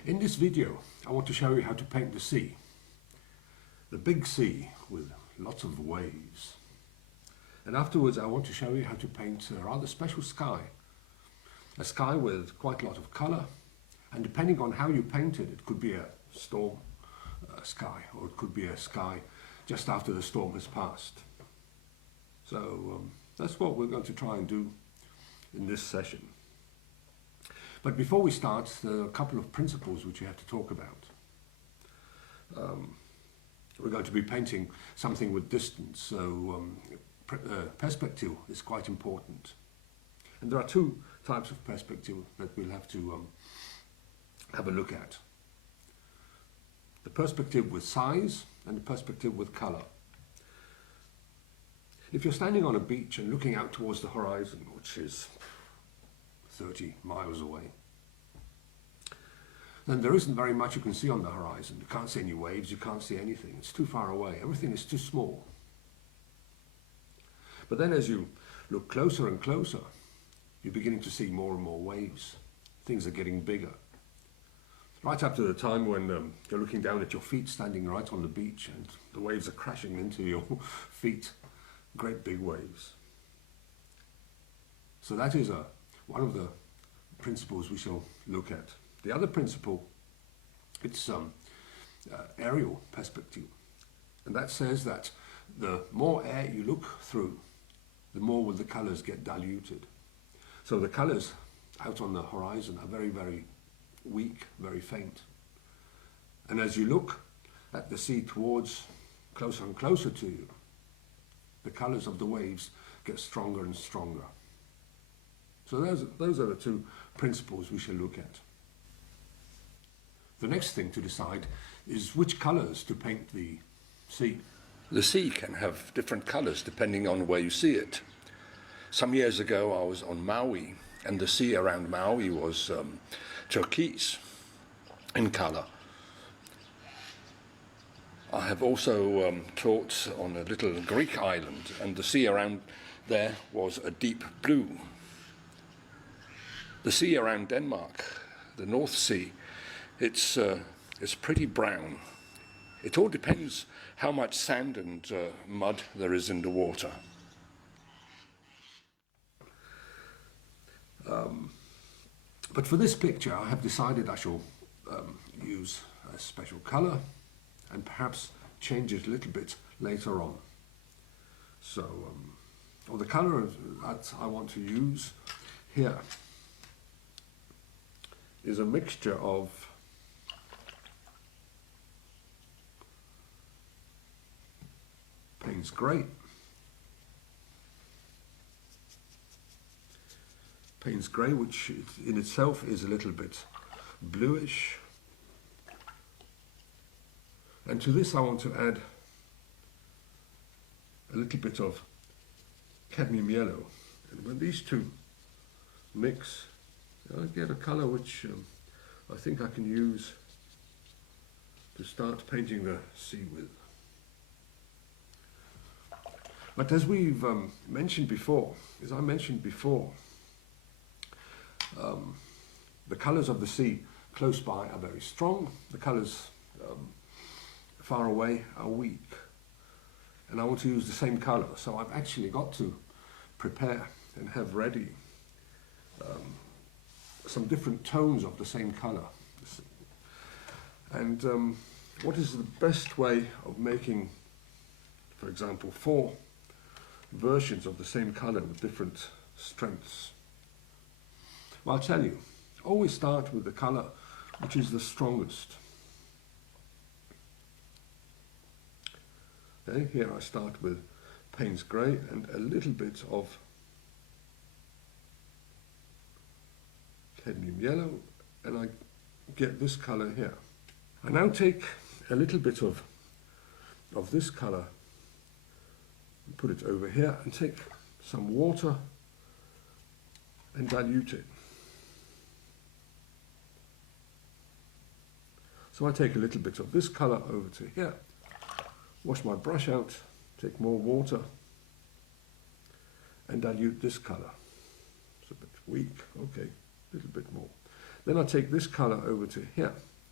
In this video, I want to show you how to paint the sea. The big sea with lots of waves. And afterwards, I want to show you how to paint a rather special sky. A sky with quite a lot of colour. And depending on how you paint it, it could be a storm sky, or it could be a sky just after the storm has passed. So that's what we're going to try and do in this session. But before we start, there are a couple of principles which we have to talk about. We're going to be painting something with distance, so perspective is quite important. And there are two types of perspective that we'll have to have a look at. The perspective with size and the perspective with color. If you're standing on a beach and looking out towards the horizon, which is 30 miles away, then there isn't very much you can see on the horizon. You can't see any waves, you can't see anything. It's too far away. Everything is too small. But then as you look closer and closer, you're beginning to see more and more waves. Things are getting bigger. Right up to the time when you're looking down at your feet, standing right on the beach, and the waves are crashing into your feet. Great big waves. So that is one of the principles we shall look at. The other principle, it's aerial perspective. And that says that the more air you look through, the more will the colors get diluted. So the colors out on the horizon are very, very weak, very faint. And as you look at the sea towards closer and closer to you, the colors of the waves get stronger and stronger. So those are the two principles we shall look at. The next thing to decide is which colors to paint the sea. The sea can have different colors depending on where you see it. Some years ago I was on Maui, and the sea around Maui was turquoise in color. I have also taught on a little Greek island, and the sea around there was a deep blue. The sea around Denmark, the North Sea, it's pretty brown. It all depends how much sand and mud there is in the water. But for this picture, I have decided I shall use a special color and perhaps change it a little bit later on. So, the color that I want to use here is a mixture of Payne's Grey, which in itself is a little bit bluish, and to this I want to add a little bit of cadmium yellow, and when these two mix, I get a color which I think I can use to start painting the sea with. But as we've mentioned before, the colors of the sea close by are very strong. The colors far away are weak. And I want to use the same color, so I've actually got to prepare and have ready some different tones of the same color. And what is the best way of making, for example, 4 versions of the same color with different strengths? Well, I'll tell you, always start with the color which is the strongest. Okay, here I start with Payne's Grey and a little bit of cadmium yellow, and I get this color here. I now take a little bit of this color and put it over here, and take some water and dilute it. So I take a little bit of this color over to here, wash my brush out, take more water and dilute this color. It's a bit weak, okay, a little bit more. Then I take this color over to here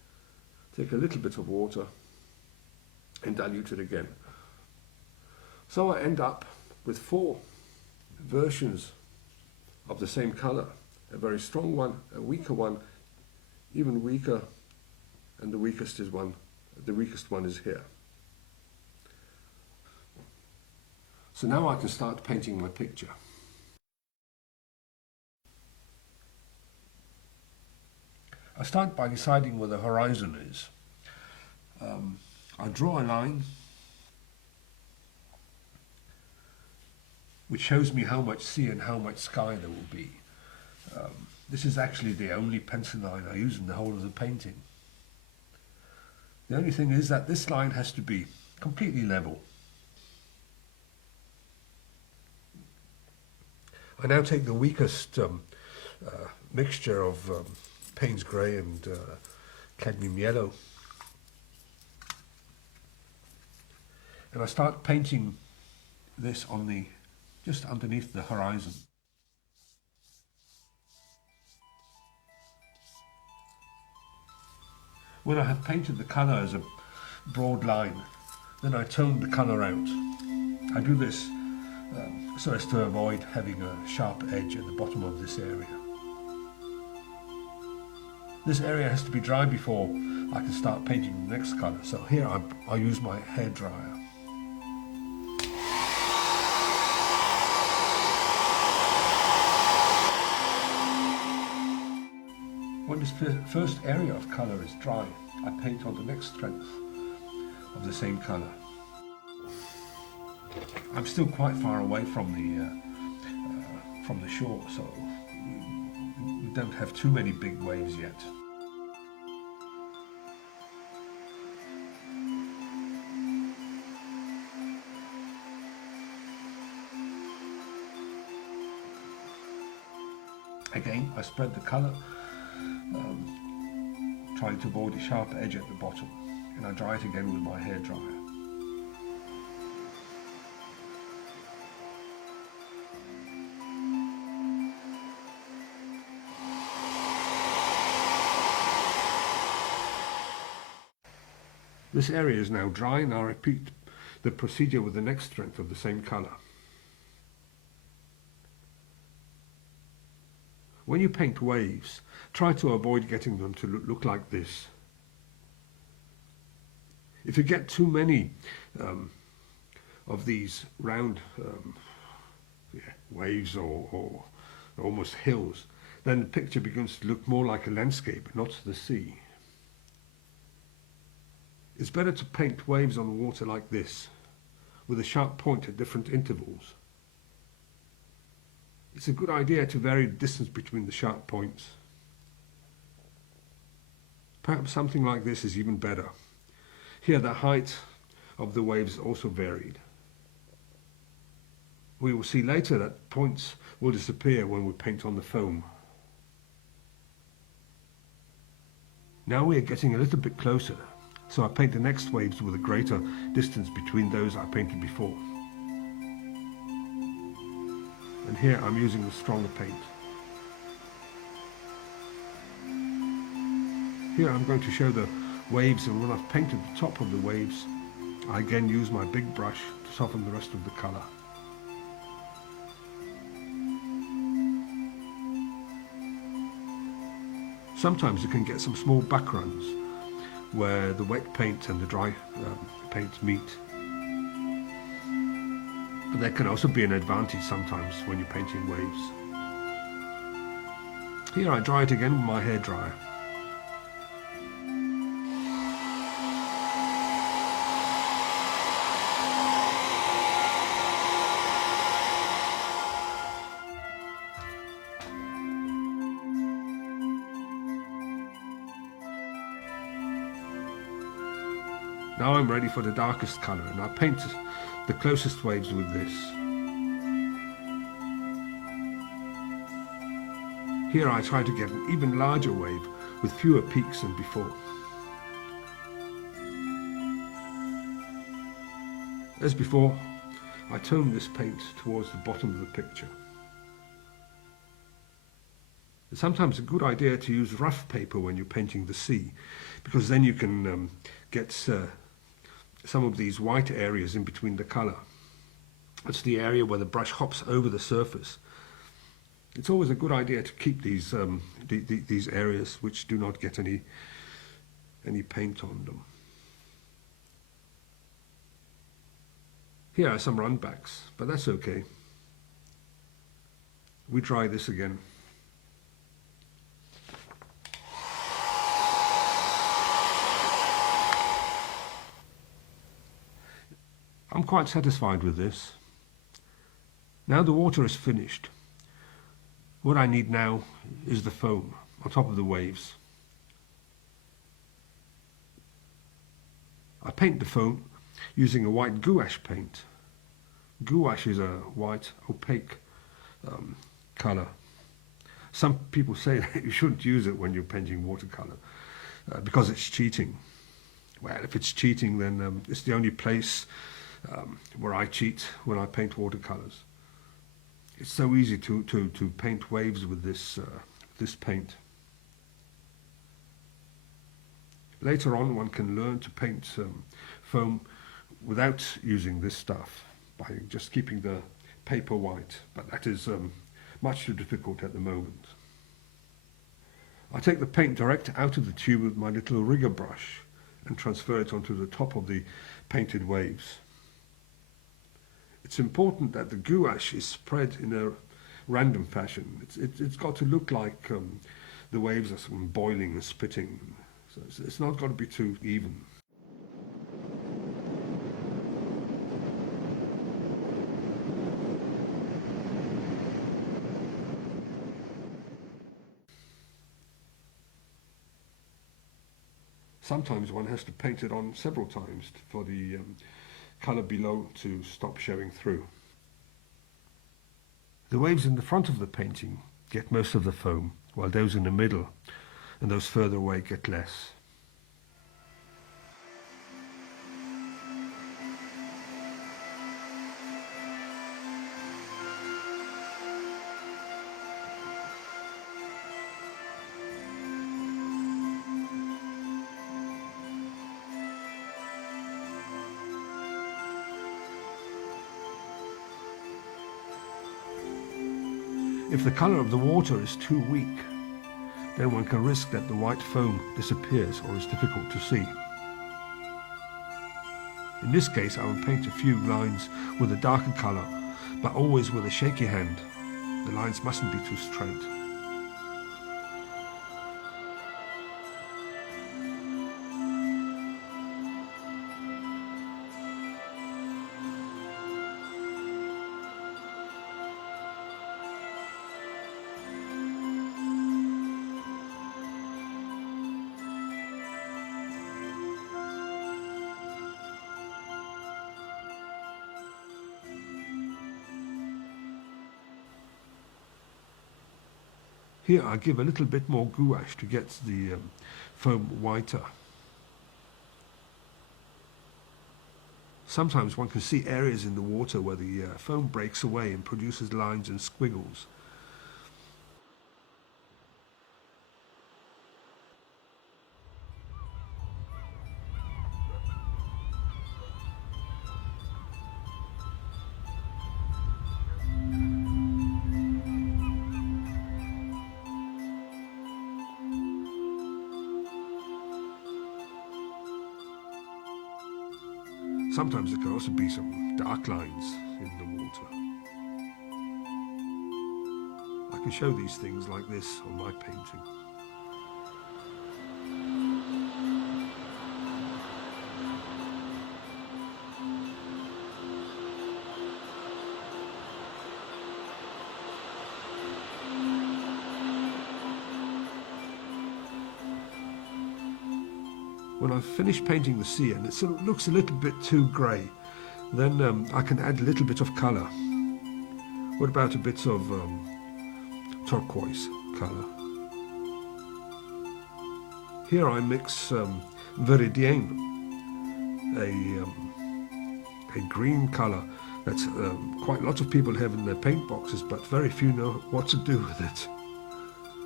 take a little bit of water and dilute it again. So I end up with 4 versions of the same color. A very strong one, a weaker one, even weaker, and the weakest one is here. So now I can start painting my picture. I start by deciding where the horizon is. I draw a line which shows me how much sea and how much sky there will be. This is actually the only pencil line I use in the whole of the painting. The only thing is that this line has to be completely level. I now take the weakest mixture of Payne's grey and cadmium yellow, and I start painting this on just underneath the horizon. When I have painted the colour as a broad line, then I tone the colour out. I do this so as to avoid having a sharp edge at the bottom of this area. This area has to be dry before I can start painting the next colour, so here I use my hairdryer. When this first area of colour is dry, I paint on the next strength of the same colour. I'm still quite far away from the shore, so we don't have too many big waves yet. Again, I spread the colour, trying to avoid a sharp edge at the bottom, and I dry it again with my hairdryer. This area is now dry, and I'll repeat the procedure with the next strength of the same colour. When you paint waves, try to avoid getting them to look like this. If you get too many of these round waves or almost hills, then the picture begins to look more like a landscape, not the sea. It's better to paint waves on water like this, with a sharp point at different intervals. It's a good idea to vary the distance between the sharp points. Perhaps something like this is even better. Here the height of the waves also varied. We will see later that points will disappear when we paint on the foam. Now we are getting a little bit closer, so I paint the next waves with a greater distance between those I painted before. And here I'm using the stronger paint. Here I'm going to show the waves, and when I've painted the top of the waves, I again use my big brush to soften the rest of the colour. Sometimes you can get some small backgrounds where the wet paint and the dry paint meet. But there can also be an advantage sometimes when you're painting waves. Here I dry it again with my hairdryer. Now I'm ready for the darkest colour, and I paint the closest waves with this. Here I try to get an even larger wave with fewer peaks than before. As before, I tone this paint towards the bottom of the picture. It's sometimes a good idea to use rough paper when you're painting the sea, because then you can get some of these white areas in between the colour. It's the area where the brush hops over the surface. It's always a good idea to keep these areas which do not get any paint on them. Here are some runbacks, but that's okay. We try this again. I'm quite satisfied with this. Now the water is finished. What I need now is the foam on top of the waves. I paint the foam using a white gouache paint. Gouache is a white opaque colour. Some people say that you shouldn't use it when you're painting watercolour because it's cheating. Well, if it's cheating, then it's the only place where I cheat when I paint watercolours. It's so easy to paint waves with this paint. Later on, one can learn to paint foam without using this stuff, by just keeping the paper white, but that is much too difficult at the moment. I take the paint direct out of the tube with my little rigger brush and transfer it onto the top of the painted waves. It's important that the gouache is spread in a random fashion. It's got to look like the waves are boiling and spitting, so it's not got to be too even. Sometimes one has to paint it on several times for the colour below to stop showing through. The waves in the front of the painting get most of the foam, while those in the middle and those further away get less. If the colour of the water is too weak, then one can risk that the white foam disappears or is difficult to see. In this case, I will paint a few lines with a darker colour, but always with a shaky hand. The lines mustn't be too straight. Here I give a little bit more gouache to get the foam whiter. Sometimes one can see areas in the water where the foam breaks away and produces lines and squiggles. Sometimes there can also be some dark lines in the water. I can show these things like this on my painting. When I've finished painting the sea and it sort of looks a little bit too grey, then I can add a little bit of colour. What about a bit of turquoise colour? Here I mix Viridienne, a green colour that quite a lot of people have in their paint boxes, but very few know what to do with it.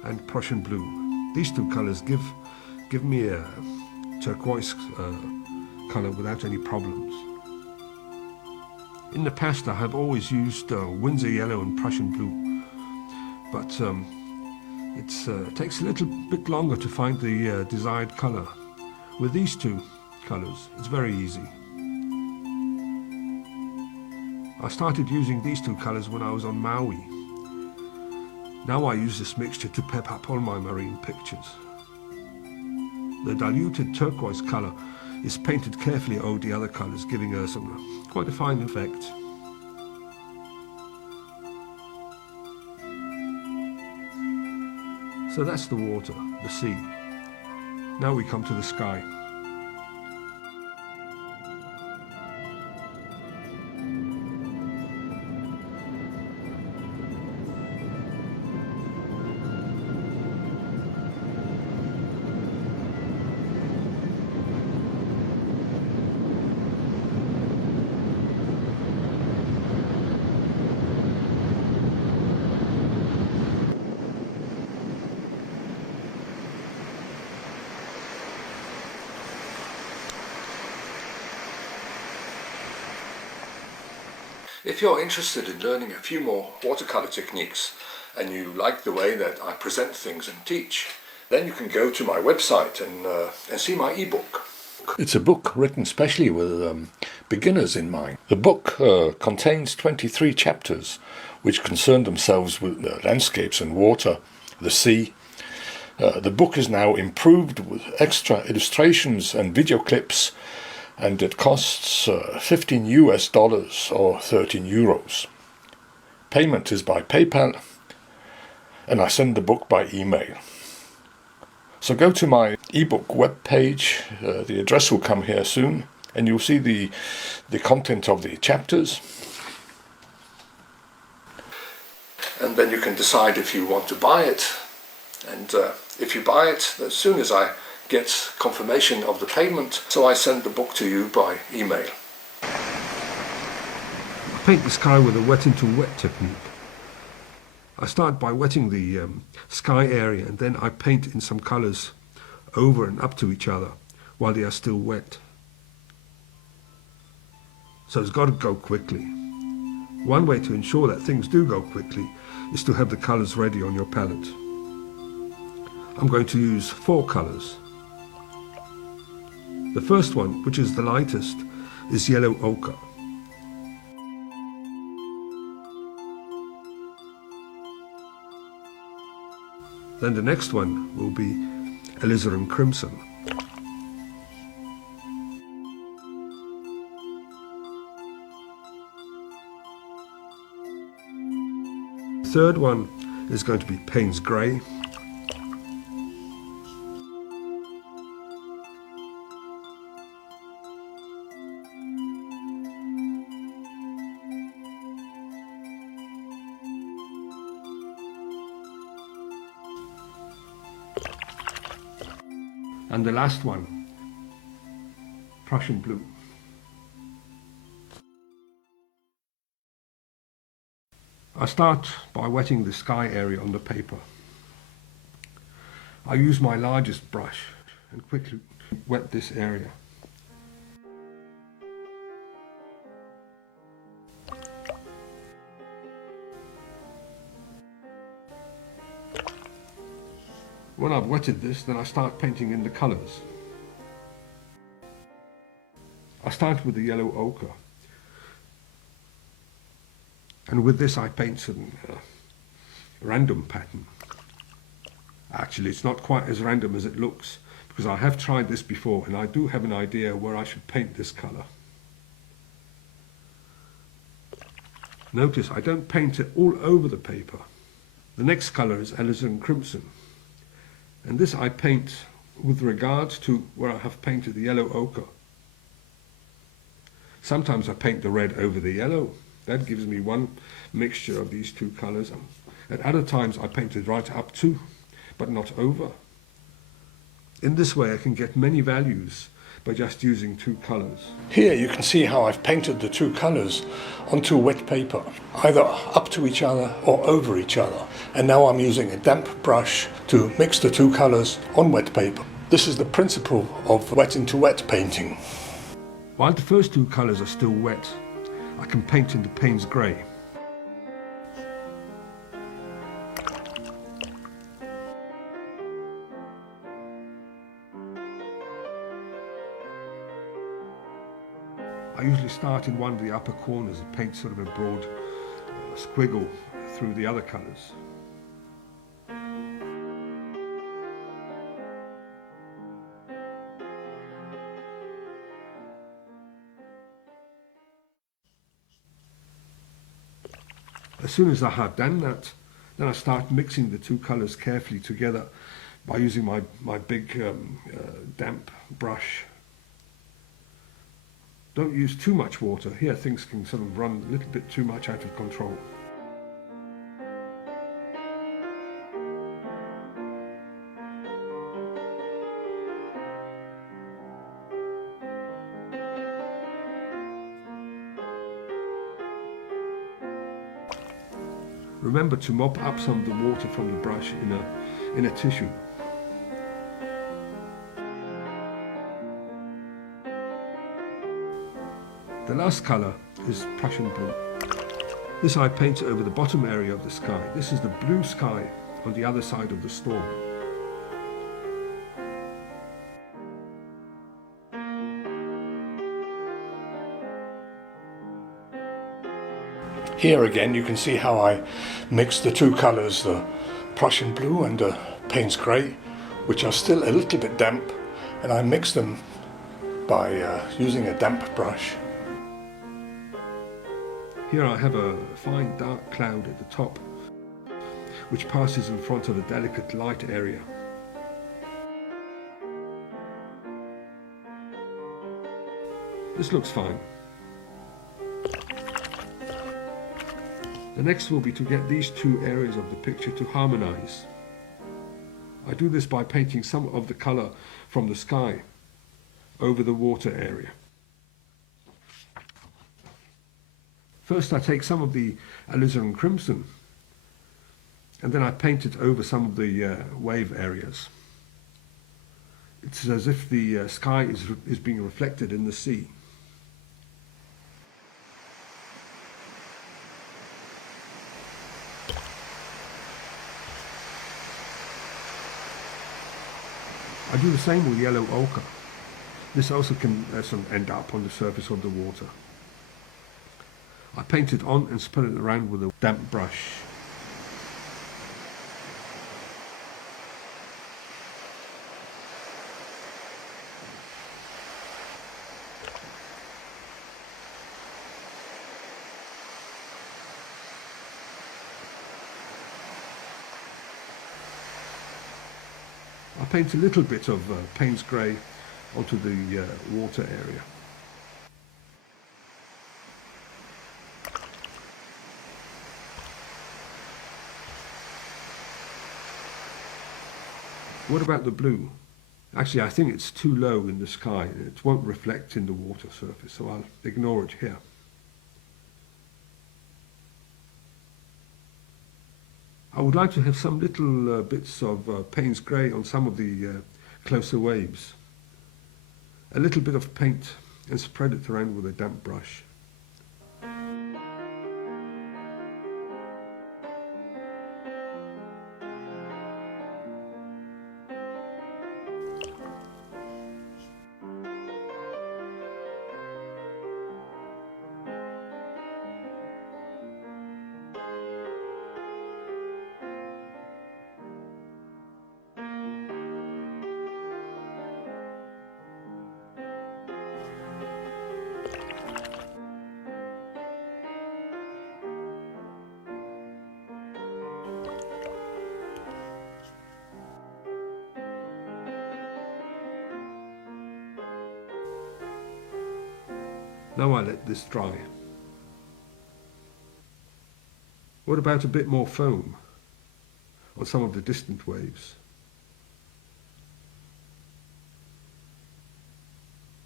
and Prussian blue. These two colors give me a turquoise color without any problems. In the past I have always used Windsor yellow and Prussian blue, but it takes a little bit longer to find the desired color. With these two colors, it's very easy. I started using these two colors when I was on Maui. Now I use this mixture to pep up all my marine pictures. The diluted turquoise color is painted carefully over the other colors, giving her quite a fine effect. So that's the water, the sea. Now we come to the sky. If you're interested in learning a few more watercolor techniques and you like the way that I present things and teach, then you can go to my website and see my ebook. It's a book written specially with beginners in mind. The book contains 23 chapters which concern themselves with landscapes and water, the sea. The book is now improved with extra illustrations and video clips, and it costs $15 US or 13 euros. Payment is by PayPal, and I send the book by email. So go to my ebook webpage, the address will come here soon, and you'll see the content of the chapters. And then you can decide if you want to buy it, and if you buy it, as soon as I get confirmation of the payment, so I send the book to you by email. I paint the sky with a wet into wet technique. I start by wetting the sky area, and then I paint in some colors over and up to each other while they are still wet. So it's got to go quickly. One way to ensure that things do go quickly is to have the colors ready on your palette. I'm going to use 4 colors. The first one, which is the lightest, is yellow ochre. Then the next one will be alizarin crimson. The third one is going to be Payne's grey. And the last one, Prussian blue. I start by wetting the sky area on the paper. I use my largest brush and quickly wet this area. When I've wetted this, then I start painting in the colours. I start with the yellow ochre, and with this I paint some random pattern. Actually, it's not quite as random as it looks, because I have tried this before and I do have an idea where I should paint this colour. Notice I don't paint it all over the paper. The next colour is alizarin crimson. And this I paint with regard to where I have painted the yellow ochre. Sometimes I paint the red over the yellow. That gives me one mixture of these two colours. At other times I paint it right up to, but not over. In this way I can get many values by just using two colours. Here you can see how I've painted the two colours onto wet paper, either up to each other or over each other. And now I'm using a damp brush to mix the two colours on wet paper. This is the principle of wet into wet painting. While the first two colours are still wet, I can paint into Payne's grey. I usually start in one of the upper corners and paint sort of a broad squiggle through the other colours. As soon as I have done that, then I start mixing the two colours carefully together by using my big damp brush. Don't use too much water. Here things can sort of run a little bit too much out of control. Remember to mop up some of the water from the brush in a tissue. The last colour is Prussian blue. This I paint over the bottom area of the sky. This is the blue sky on the other side of the storm. Here again you can see how I mix the two colours, the Prussian blue and the Payne's grey, which are still a little bit damp, and I mix them by using a damp brush. Here I have a fine dark cloud at the top, which passes in front of a delicate light area. This looks fine. The next will be to get these two areas of the picture to harmonize. I do this by painting some of the color from the sky over the water area. First I take some of the alizarin crimson and then I paint it over some of the wave areas. It's as if the sky is being reflected in the sea. I do the same with yellow ochre. This also can end up on the surface of the water. I paint it on and spread it around with a damp brush. I paint a little bit of Payne's grey onto the water area. What about the blue? Actually, I think it's too low in the sky. It won't reflect in the water surface, so I'll ignore it here. I would like to have some little bits of Payne's grey on some of the closer waves. A little bit of paint and spread it around with a damp brush. Now I let this dry. What about a bit more foam on some of the distant waves?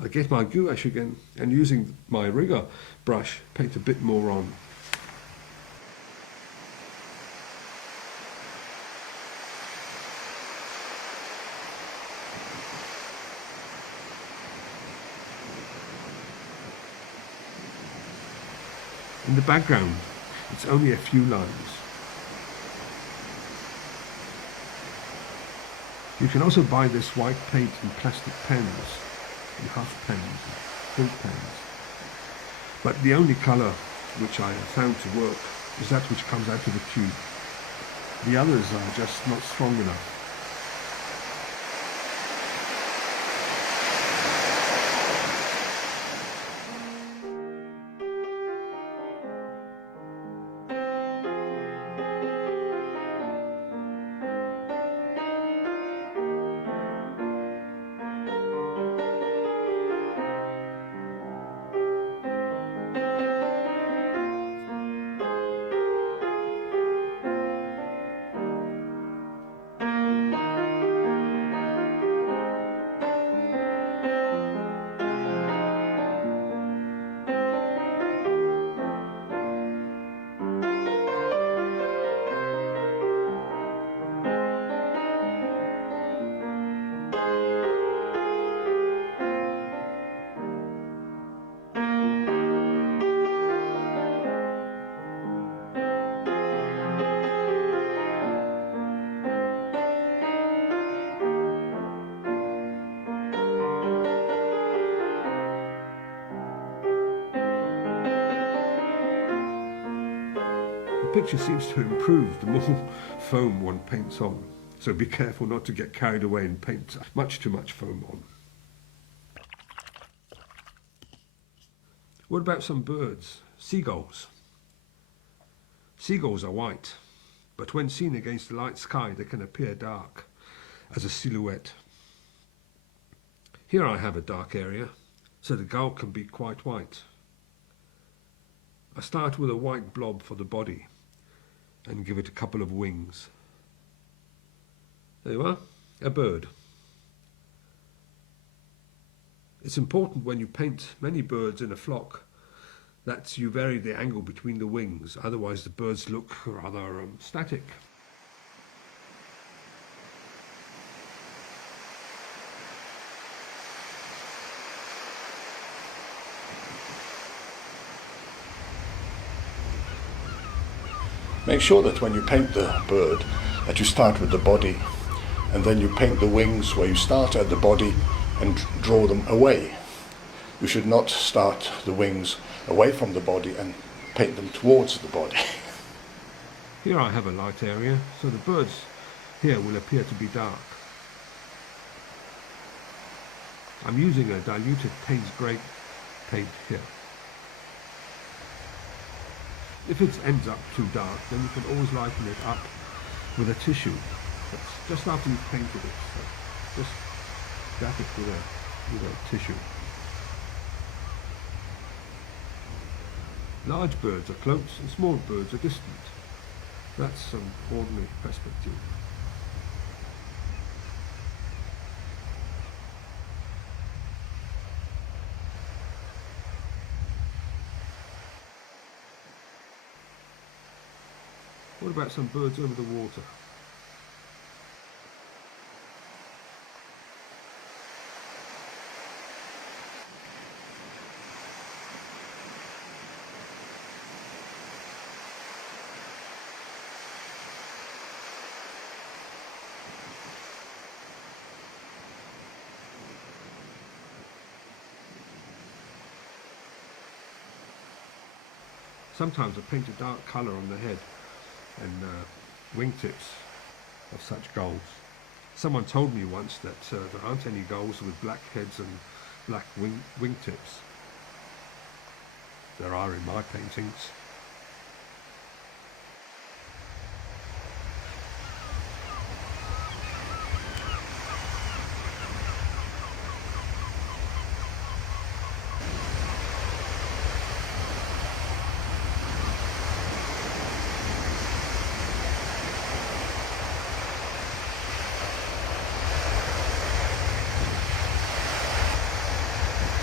I get my gouache again and using my rigger brush paint a bit more on. In the background, it's only a few lines. You can also buy this white paint in plastic pens, in half pens, full pens. But the only colour which I have found to work is that which comes out of the tube. The others are just not strong enough. The picture seems to improve the more foam one paints on, so be careful not to get carried away and paint too much foam on. What about some birds? Seagulls. Seagulls are white, but when seen against the light sky they can appear dark, as a silhouette. Here I have a dark area, so the gull can be quite white. I start with a white blob for the body and give it a couple of wings. There you are, a bird. It's important when you paint many birds in a flock that you vary the angle between the wings, otherwise the birds look rather static. Make sure that when you paint the bird that you start with the body and then you paint the wings where you start at the body and draw them away. You should not start the wings away from the body and paint them towards the body. Here I have a light area, so the birds here will appear to be dark. I'm using a diluted Payne's Grey paint here. If it ends up too dark, then you can always lighten it up with a tissue. That's just after you've painted it. So just dab it with a tissue. Large birds are close and small birds are distant. That's some ordinary perspective. What about some birds over the water? Sometimes I paint a dark colour on the head and wingtips of such gulls. Someone told me once that there aren't any gulls with black heads and black wingtips. There are in my paintings.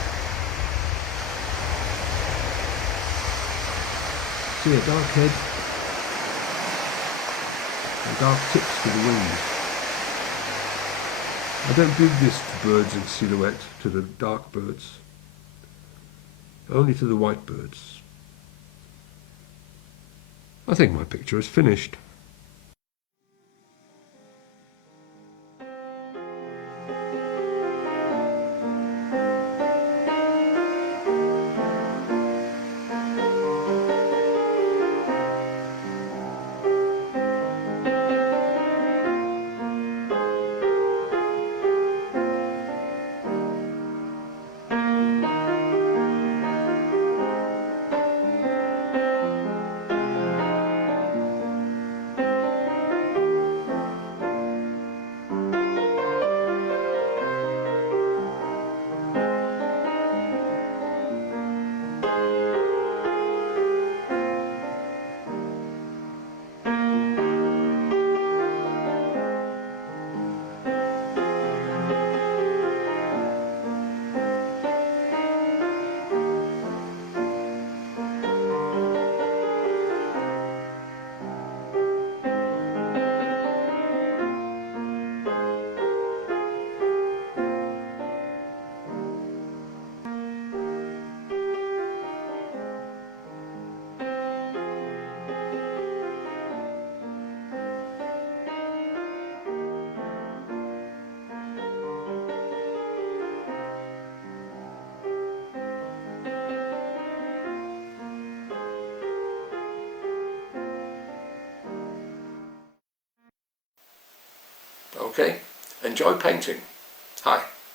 see a dark head and dark tips to the wings. I don't give this to birds in silhouette, to the dark birds, only to the white birds. I think my picture is finished. Okay, enjoy painting. Hi.